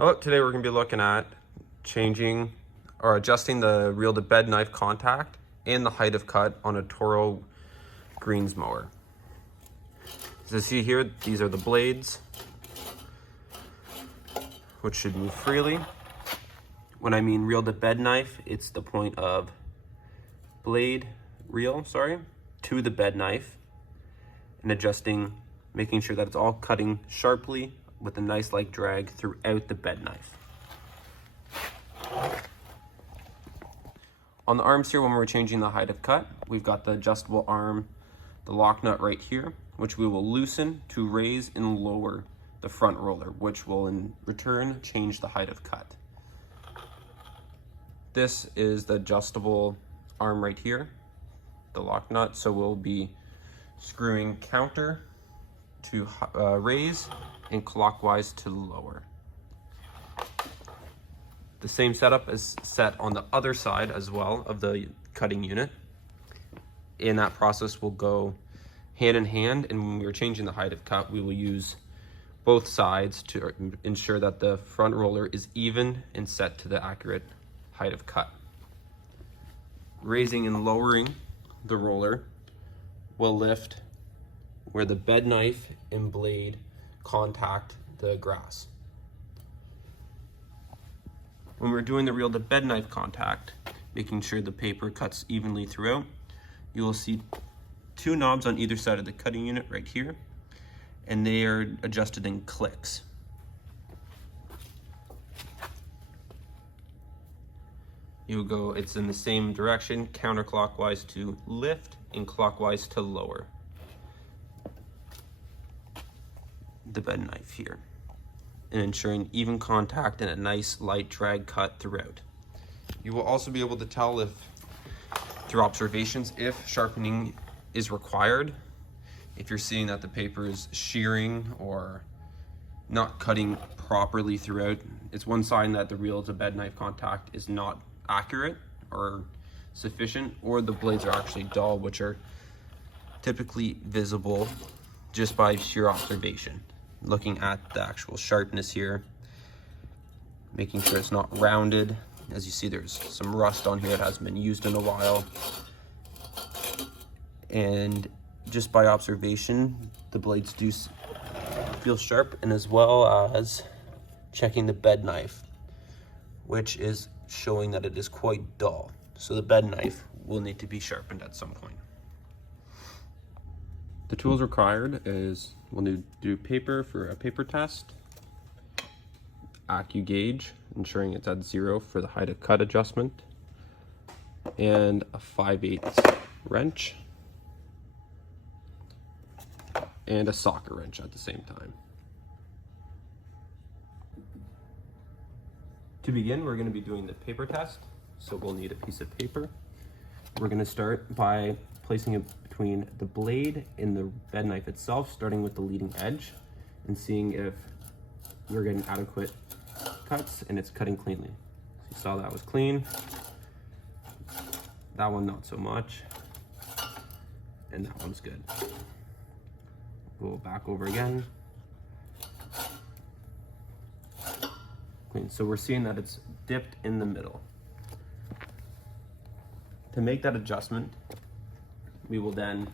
Well, today we're going to be looking at changing or adjusting the reel to bed knife contact and the height of cut on a Toro greens mower. As you see here, these are the blades, which should move freely. When I mean reel to bed knife, it's the point of reel to the bed knife and adjusting, making sure that it's all cutting sharply with a nice light drag throughout the bed knife. On the arms here, when we're changing the height of cut, we've got the adjustable arm, the lock nut right here, which we will loosen to raise and lower the front roller, which will in return change the height of cut. This is the adjustable arm right here, the lock nut, so we'll be screwing counter to raise and clockwise to lower. The same setup is set on the other side as well of the cutting unit. In that process, we'll go hand in hand, and when we're changing the height of cut, we will use both sides to ensure that the front roller is even and set to the accurate height of cut. Raising and lowering the roller will lift where the bed knife and blade contact the grass. When we're doing the reel to bed knife contact, making sure the paper cuts evenly throughout, you will see two knobs on either side of the cutting unit right here, and they are adjusted in clicks. You go, it's in the same direction, counterclockwise to lift and clockwise to lower the bed knife here, and ensuring even contact and a nice light drag cut throughout. You will also be able to tell if, through observations, if sharpening is required. If you're seeing that the paper is shearing or not cutting properly throughout, it's one sign that the reel to bed knife contact is not accurate or sufficient, or the blades are actually dull, which are typically visible just by sheer observation. Looking at the actual sharpness here, making sure it's not rounded. As you see, there's some rust on here. It hasn't been used in a while. And just by observation, the blades do feel sharp, and as well as checking the bed knife, which is showing that it is quite dull. So the bed knife will need to be sharpened at some point. The tools required is we'll need to do paper for a paper test, AccuGauge, ensuring it's at 0 for the height of cut adjustment, and a 5/8 wrench, and a socket wrench at the same time. To begin, we're going to be doing the paper test, so we'll need a piece of paper. We're going to start by placing it between the blade and the bed knife itself, starting with the leading edge and seeing if we're getting adequate cuts and it's cutting cleanly. So you saw that was clean, that one not so much, and that one's good. Go back over again. Clean. So we're seeing that it's dipped in the middle. To make that adjustment, we will then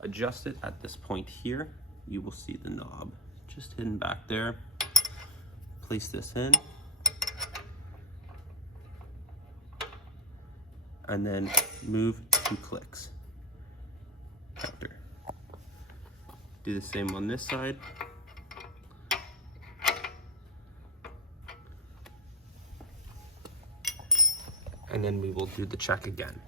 adjust it at this point here. You will see the knob just hidden back there. Place this in, and then move 2 clicks. Counter. Do the same on this side. And then we will do the check again.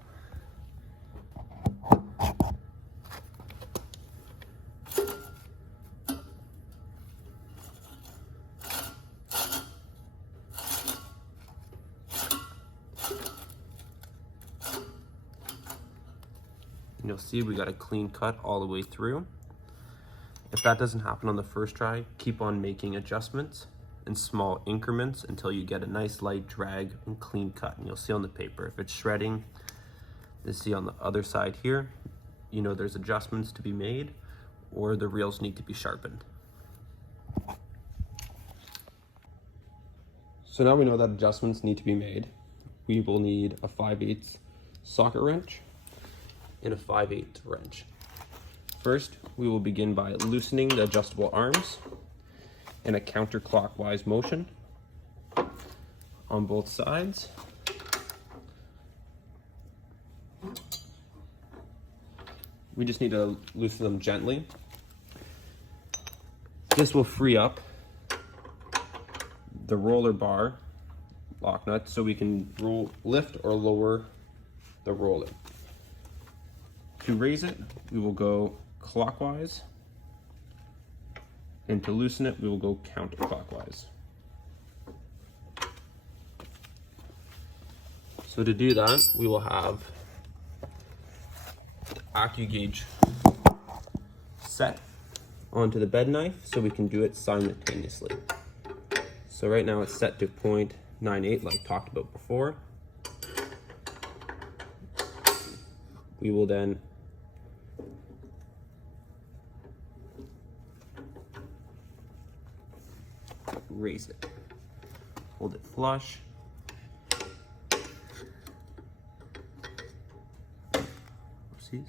And you'll see we got a clean cut all the way through. If that doesn't happen on the first try, keep on making adjustments in small increments until you get a nice light drag and clean cut. And you'll see on the paper, if it's shredding, you see on the other side here, you know there's adjustments to be made or the reels need to be sharpened. So now we know that adjustments need to be made. We will need a 5/8 socket wrench and a 5/8 wrench. First, we will begin by loosening the adjustable arms in a counterclockwise motion on both sides. We just need to loosen them gently. This will free up the roller bar lock nut so we can lift or lower the roller. To raise it, we will go clockwise, and to loosen it, we will go counterclockwise. So to do that, we will have the AccuGauge set onto the bed knife so we can do it simultaneously. So right now it's set to 0.98 like talked about before. We will then raise it. Hold it flush. Oopsies.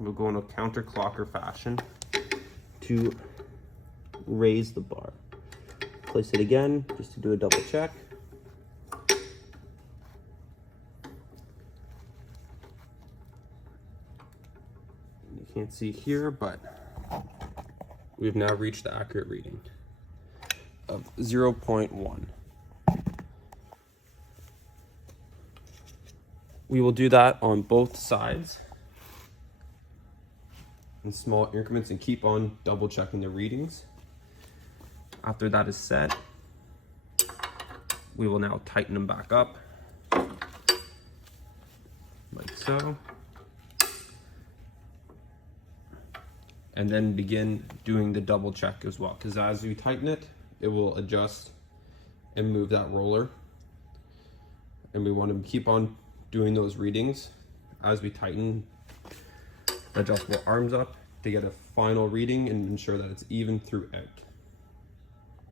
We'll go in a counterclocker fashion to raise the bar. Place it again just to do a double check. You can't see here, but we've now reached the accurate reading of 0.1. We will do that on both sides in small increments and keep on double checking the readings. After that is set, we will now tighten them back up like so, and then begin doing the double check as well, because as you tighten it, it will adjust and move that roller, and we want to keep on doing those readings as we tighten the adjustable arms up to get a final reading and ensure that it's even throughout.